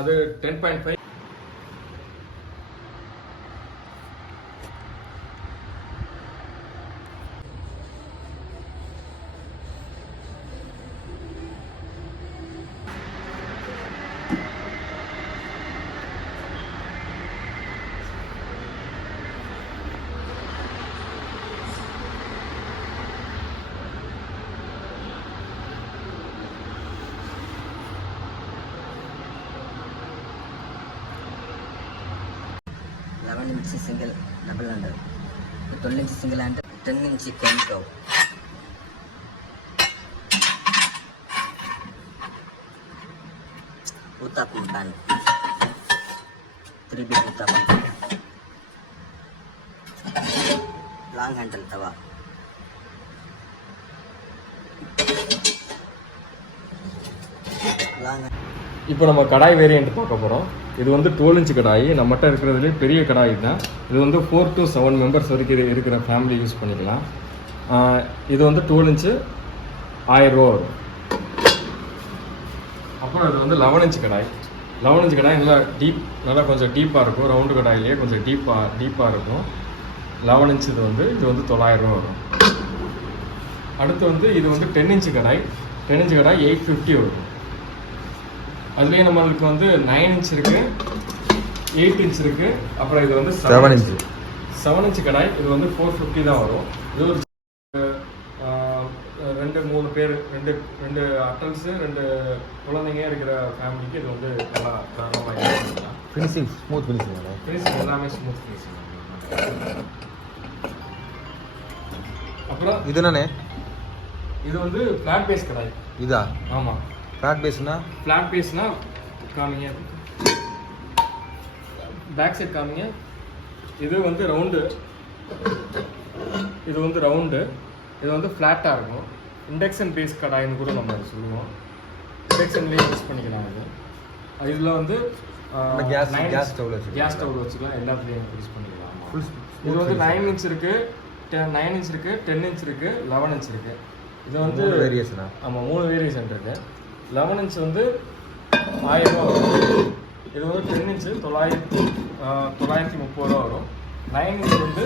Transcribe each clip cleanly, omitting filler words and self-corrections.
அது 10.5. inch single double under, 12 inch single under, 10 inch cane cow. Uttapam pan, 3 bit uttapam, long handle tawa. இப்போ நம்ம கடாய் variant பார்க்க போகிறோம். இது வந்து 12 இன்ச் கடாய். நம்மகிட்ட இருக்கிறதுலே பெரிய கடாய் தான். இது வந்து 4 to 7 மெம்பர்ஸ் வரைக்கும் இருக்கிற ஃபேமிலி யூஸ் பண்ணிக்கலாம். இது வந்து 12 இன்ச்சு 1000 ரூபா வரும். அப்புறம் இது வந்து 11 இன்ச் கடாய். 11 இன்ச் கடாய் நல்லா கொஞ்சம் டீப்பாக இருக்கும். ரவுண்டு கடாயிலேயே கொஞ்சம் டீப்பாக இருக்கும். 11 இன்ச் இது வந்து 900 ரூபா வரும். அடுத்து வந்து இது வந்து 10 இன்ச் கடாய். 10 இன்ச் கடாய் 850 வரும். அதுலேயே நம்மளுக்கு வந்து 9 இன்ச் இருக்குது, 8 இன்ச் இருக்குது. அப்புறம் இது வந்து 7 இன்ச் கடாய். இது வந்து 450 தான் வரும். இது ஒரு 2-3 பேர், ரெண்டு அட்டல்ஸு 2 குழந்தைங்க இருக்கிற ஃபேமிலிக்கு இது வந்து நல்லா தாராளமாக பண்ணிக்கலாம். ஃபினிஷிங் ஸ்மூத் ஃபினிஷிங் எல்லாமே ஸ்மூத் ஃபினிஷிங். அப்புறம் இது என்னண்ணே? இது வந்து ஃப்ளாட் பேஸ் கடாய். இதா? ஆமாம். ஃப்ளாட் பேஸ்னா காமிங்க, பேக் சைட் காமிங்க. இது வந்து ரவுண்டு, இது வந்து ஃப்ளாட்டாக இருக்கும். இண்டக்ஷன் பேஸ் கடாயின்னு கூட நம்ம சொல்லுவோம். இண்டக்ஷன்லேயே யூஸ் பண்ணிக்கலாம். இதில் வந்து கேஸ் ஸ்டவ் வச்சுக்கலாம். எல்லாத்துலேயும் யூஸ் பண்ணிக்கலாம். இது வந்து 9 இன்ச் இருக்குது, 9 இன்ச் இருக்குது, 10 இன்ச் இருக்குது, 11 இன்ச் இருக்குது. இது வந்து வேரியேஷனா? ஆமாம், 3 வேரியேஷன் இருக்குது. 11 இன்ச் வந்து 1000 ரூபா வரும். இது வந்து 10 இன்ச்சு 930 ரூபா வரும். 9 இன்ச் வந்து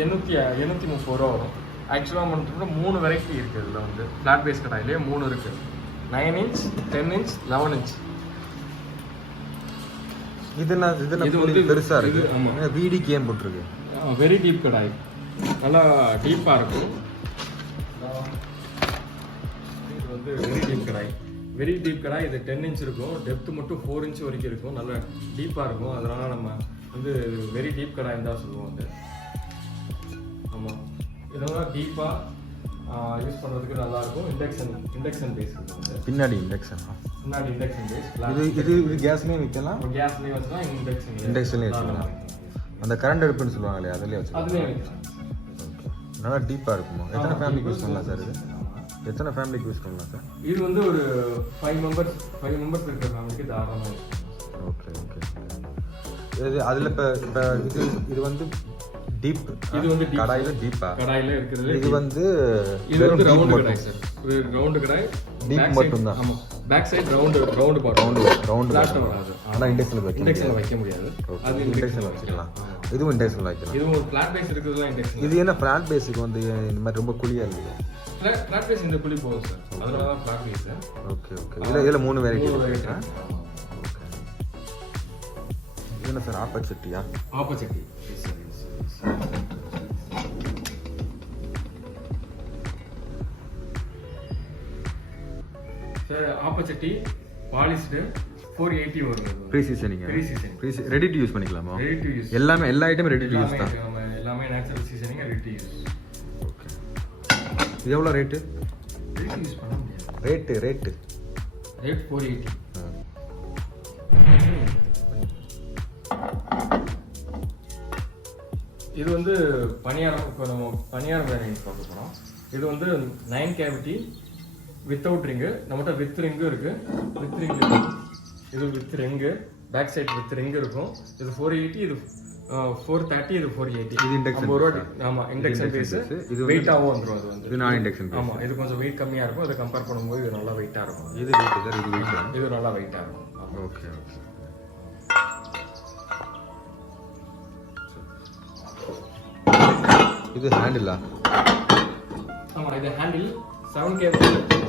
830 ரூபா வரும். ஆக்சுவலாக மட்டும் 3 வெரைட்டி இருக்குது. இதில் வந்து ஃப்ளாட் பேஸ் கடாயிலே 3 இருக்குது. 9 இன்ச், 10 இன்ச், 11 இன்ச். இது வந்து பெருசாக இருக்குது. ஆமாம், VDK போட்டிருக்கு. வெரி டீப் கடாய், நல்லா டீப்பாக இருக்கும். இது வந்து வெரி டீப் கடாய். இது 10 இன்ச் இருக்கும். டெப்த் மட்டும் 4 இன்ச் வரைக்கும் இருக்கும். நல்லா டீப்பாக இருக்கும். அதனால் நம்ம வந்து வெரி டீப் கடாய் தான் சொல்லுவோம். வந்து ஆமாம், இதெல்லாம் டீப்பாக யூஸ் பண்ணுறதுக்கு நல்லாயிருக்கும். இண்டக்ஷன் பேஸ் வந்து பின்னாடி இண்டக்ஷன் பேஸ். இது கேஸ்லேயும் வைக்கலாம், கேஸ்லேயும் வச்சுக்கலாம், இண்டக்ஷன்லேயும் வச்சுக்கலாம். அந்த கரண்ட் அடுப்புன்னு சொல்லுவாங்க இல்லையா, அதுலேயே வச்சுக்கலாம். நல்லா டீப்பாக இருக்குமா? எத்தனை ஃபேமிலிக்கு யூஸ் பண்ணலாம் சார்? எத்தனை ஃபேமிலிக்கு யூஸ் பண்ணலாம் சார்? இது வந்து ஒரு 5 மெம்பர்ஸ் இருக்கிற ஃபேமிலிக்கு தாராளமாக யூஸ் பண்ணலாம். ஓகே. அதில் இப்போ இது வந்து டீப். இது வந்து கடாயில் இருக்கிறது. இது வந்து ரவுண்டு கடாய் சார். இது ரவுண்டு கடாய், டீப் மட்டும் தான். ஆமாம், பேக் சைடு ரவுண்டு வராது. ஆனால் இண்டக்ஷனில் வைக்க முடியாது. அது இண்டக்ஷனில் வச்சுக்கலாம். இதுவும் இண்டக்ஷனில் வைக்கலாம். இதுவும் ஒரு ஃப்ளாட் பேஸ் இருக்கிறதுலாம் இண்டக்ஷன். இது என்ன ஃப்ளாட் பேஸுக்கு வந்து இந்த மாதிரி ரொம்ப குழியாக இருக்குது? ஃப்ளாட் பேஸ் இந்த குழி போகும் சார். அதனால தான் ஃப்ளாட் பேஸ். ஓகே. இதில் 3 வெரைட்டி இருக்கு. ஓகே. இது என்ன சார்? ஆப்பச்சட்டியா? ஆப்பச்சட்டி. சார் ஆப்பச்சட்டி பாலிஷ்டு 480 வரும். Pre seasoning, ready to use பண்ணிக்கலாமா? Ready to use. எல்லா ஐட்டமும் ரெடி டு யூஸ் தான். எல்லாமே natural seasoning, ready to use. Okay. இது எவ்வளோ ரேட்டு? ரெடி டு யூஸ் பண்ண முடியாது. ரேட் 480. இது வந்து பணியாரம். இப்போ நம்ம பணியாரம் வேரியன்ட் பார்க்க போகிறோம். இது வந்து 9 கேவிட்டி வித்தவுட் ரிங்கு. நம்மகிட்ட வித் ரிங்கும் இருக்குது. வித் ரிங் இது with ring, back side with ring இருக்கும். இது 480, இது 430, இது 480. இது இண்டக்ஷன். ஆமாம், இண்டக்ஷன் பேஸ். இது வெயிட்டாகவும் வந்துடும். அது வந்து இது நான் இண்டக்ஷன். ஆமாம், இது கொஞ்சம் வெயிட் கம்மியாக இருக்கும். அதை கம்பேர் பண்ணும்போது இது நல்லா வெயிட்டாக இருக்கும். இது வெயிட் சார். இது நல்லா வெயிட்டாக இருக்கும். ஆமாம். Okay okay. இது ஹேண்டிலா? ஆமாம், இது ஹேண்டில் 7K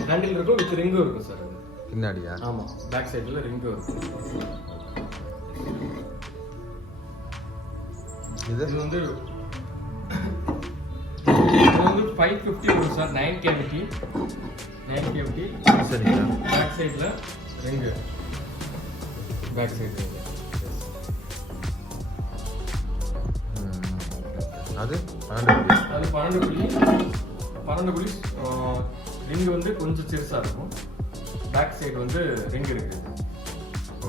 ஹேண்டில் இருக்கும், வித் ரிங்கும் இருக்கும் சார். அது பின்னாடியா? ஆமாம், பேக் சைடில் ரிங்கும் இருக்கும். இது வந்து 550 வரும் சார். 9 கேவிட்டி சரிங்க. பேக் சைடில் ரிங்கு, பேக் சைடு ரிங்கு. அது 12 அது 12 புள்ளி ரிங் வந்து கொஞ்சம் சிறுசாக இருக்கும். பேக் சைடு வந்து ரிங் இருக்குது. ஓ,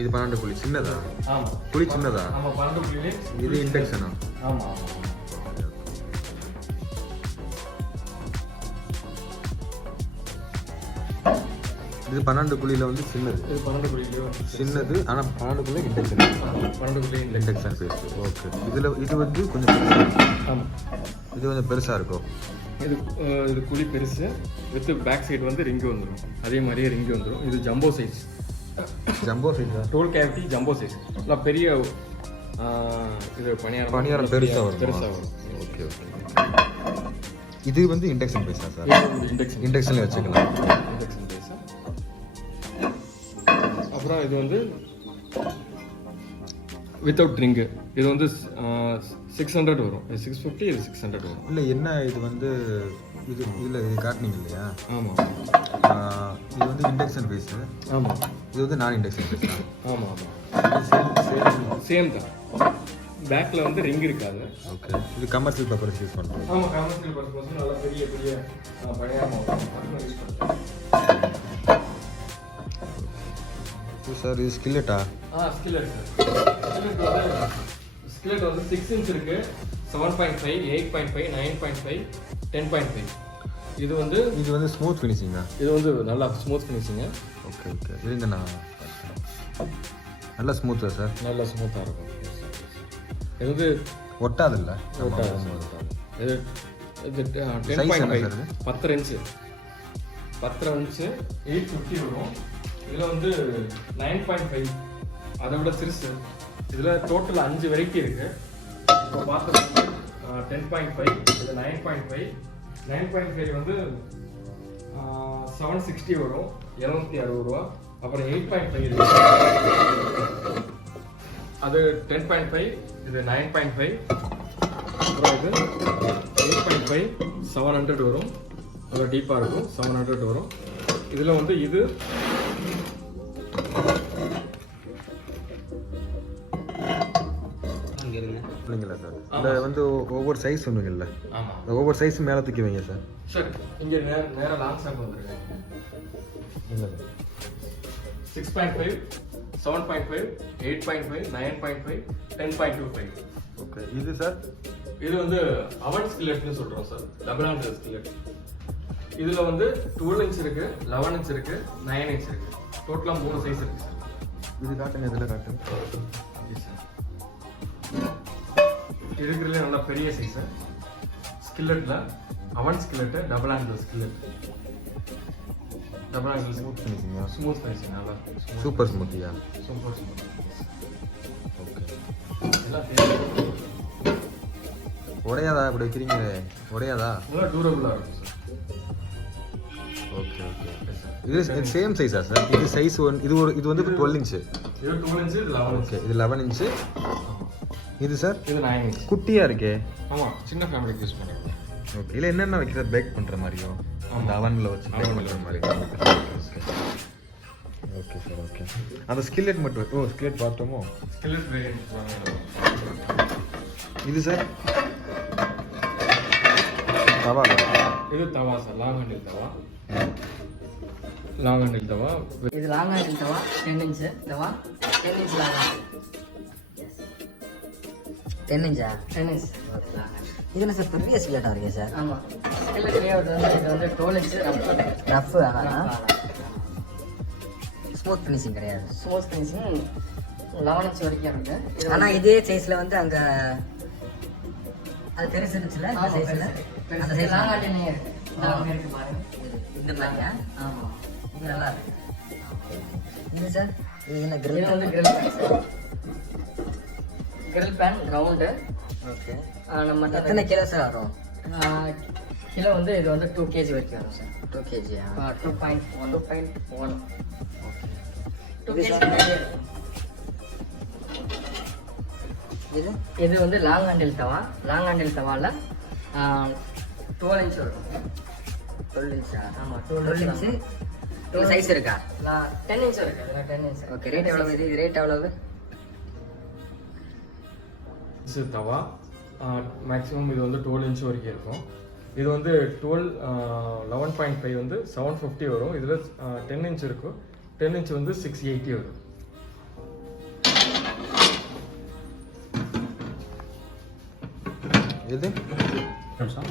இது 12 புள்ளி சின்னதா? ஆமாம், புள்ளி சின்னதா? ஆமாம், 12 புள்ளி. இது இண்டக்ஷனா? ஆமாம் ஆமாம். இது 12 புள்ளியில் வந்து சின்னது. இது 12 புள்ளியிலே சின்னது, ஆனால் 12 புள்ளி இண்டக்ஷன். 12 புள்ளி இண்டக்ஷன் பேஸ்ட். ஓகே. இது வந்து கொஞ்சம் பெருசாக. ஆமாம், இது கொஞ்சம் பெருசாக இருக்கும். இது குழி பெருசு, வித் பேக் சைடு வந்து ரிங்கு வந்துடும். அதே மாதிரியே ரிங்கு வந்துடும். இது ஜம்போ சைஸ். ஜம்போ சைஸா? 12 கேவிட்டி ஜம்போ சைஸ். நல்லா பெரிய இது பணியாரம் பெருசாக வரும். வரும். Okay okay. இது வந்து இண்டக்ஷன் பேஸா சார்? இண்டக்ஷன் இண்டக்ஷன்ல வச்சுக்கலாம். Induction base. அப்புறம் இது வந்து வித்தவுட் ரிங்கு. இது வந்து 600 வரும். 650, இது 600 வரும். இல்லை என்ன, இது வந்து இது காட்டினீங்க இல்லையா? ஆமாம், இது வந்து இண்டக்ஷன் பேஸ். ஆமாம். இது வந்து நான் இண்டக்ஷன் பேஸ். ஆமாம் ஆமாம், சேம் தான். பேக்கில் வந்து ரிங் இருக்காது. ஓகே. இது கமர்ஷியல் பர்பஸ் யூஸ் பண்ணுறோம். ஆமாம், கமர்ஷியல் பர்பஸ் நல்லா பெரிய பணியாரம் யூஸ் பண்ணுறோம். சார் இது ஸ்கில்லெட்டா? Skillet sir. ஸ்கில்லெட் வந்து 6 இன்ச் இருக்கு, 7.5, 8.5, 9.5, 10.5. இது வந்து ஸ்மூத் ஃபினிஷிங்கா? இது வந்து நல்லா ஸ்மூத் ஃபினிஷிங்க. Okay okay. இதுங்க நான் நல்லா ஸ்மூத்தா சார்? நல்லா ஸ்மூத்தாக இருக்கும். இது வந்து ஒட்டாதில்ல? இது 10.5, 10 இன்ச்சு 850 வரும். இதில் வந்து 9.5, அதை விட சிறுசு. இதில் டோட்டல் 5 வெரைட்டி இருக்குது. இப்போ பார்த்தது 10.5, இது 9.5. 9.5 வந்து 760 வரும், 760 ரூபா. அப்புறம் 8.5 இருக்கு, அது 10.5, இது 9.5. அப்புறம் இது 8.5, 700 வரும். நல்லா டீப்பாக இருக்கும், 700 வரும். இதில் வந்து இது இல்லைங்களா சார்? இந்த வந்து ஒவ்வொரு சைஸ் சொன்னீங்கல்ல, ஆமாம், இந்த ஒவ்வொரு சைஸ் மேலே தூக்கி வைங்க சார். சார் இங்கே நேராக லாங் சாக் வந்துருக்கு. இல்லை 6.5, 7.5, 8.5, 9.5, 10.25. ஓகே. இது சார்? இது வந்து அவன் ஸ்கில்லெட்னு சொல்கிறோம் சார், லெபனான் ஸ்கில்லெட். இதில் வந்து 12 இன்ச் இருக்கு, 11 இன்ச் இருக்கு, 9 இன்ச் இருக்கு. டோட்டலாக 3 சைஸ் இருக்கு சார். இது காட்டுங்க, இதில் காட்டுங்க. இருக்கிறதுல நல்லா பெரிய சைஸு ஸ்கில்லெட்டில் அவன் skillet, double handle skillet. Double handle smooth ஃபினிஷிங்கா? ஸ்மூத் ஃபினிஷிங், நல்லா சூப்பர் ஸ்மூத்தியா? Super smooth. ஓகே. எல்லாம் தெரியும். உடையாதா? இப்படி வைக்கிறீங்க, உடையாதா? நல்லா டூரபுளாக இருக்கும் சார். Okay okay. இது சேம் சைஸா சார்? இது சைஸ் இது வந்து 12 இன்ச்சு. இது 12 இன்ச்சு, இது 11 ஓகே. இது 11 இன்ச்சு. இது சார்? இது 9 இன்ச். குட்டியாக இருக்கே. ஆமாம், சின்ன ஃபேமிலிக்கு யூஸ் பண்ணுறாங்க. ஓகே. இல்லை என்னென்ன வைக்கிற பேக் பண்ணுற மாதிரியோ, அந்த அவனில் வச்சு பேக் பண்ணுற மாதிரி. Okay sir. ஓகே. அந்த ஸ்கில்லெட் மட்டும். ஓ, ஸ்கில்லெட் பார்த்தோமோ? Skillet variant. இது சார் தவா? இது tawa sir, long handle tawa. Long handle tawa. இது long handle tawa, 10 inch tawa. 10 inch long handle. 10 இன்ச்சா? 10 இன்ச். இது என்ன சார் பெரிய ஸ்கில்லெட்டாக இருக்கே சார்? ஆமாம், ஸ்கில்லெட்லேயே இது வந்து 12 இன்ச்சு ரஃப். ஆனால் ஸ்மூத் ஃபினிஷிங் கிடையாது. ஸ்மூத் ஃபினிஷிங் 11 இன்ச் வரைக்கும் இருக்குது. ஆனால் இதே சைஸில் வந்து அங்கே அது பெருசு இருந்துச்சுல, இந்த சைஸில் அந்த சைஸ் லாங் ஹேண்டில் இருக்கு பாருங்க. இந்த மாதிரியா? ஆமாம், இது நல்லா இருக்கு. இது சார் இது என்ன இது கிரில் வந்து grill pan sir. grill pan round. Okay நம்ம எத்தனை கிலோ சார் வரும் கிலோ வந்து இது வந்து 2 kg வரைக்கும் வரும் சார். 2 kg-யா 2.1 2 இது kg நிறைய இருக்கும். இது இது வந்து long handle tawa. Long handle தவால 12 இன்ச் வரும். 12 இன்ச்சா ஆமா 12 இன்ச்சு இது சைஸ் இருக்கா 10 இன்ச் இருக்கு. இதுல 10 இன்ச். ஓகே ரேட் எவ்வளவு இது ரேட் எவ்வளவு இன்ச்சு தவா மேக்ஸிமம் இது வந்து 12 இன்ச் வரைக்கும் இருக்கும். இது வந்து 11.5 வந்து 750 வரும். இதில் 10 இன்ச் இருக்கும். 10 இன்ச் வந்து 680 வரும். எது நிமிஷம்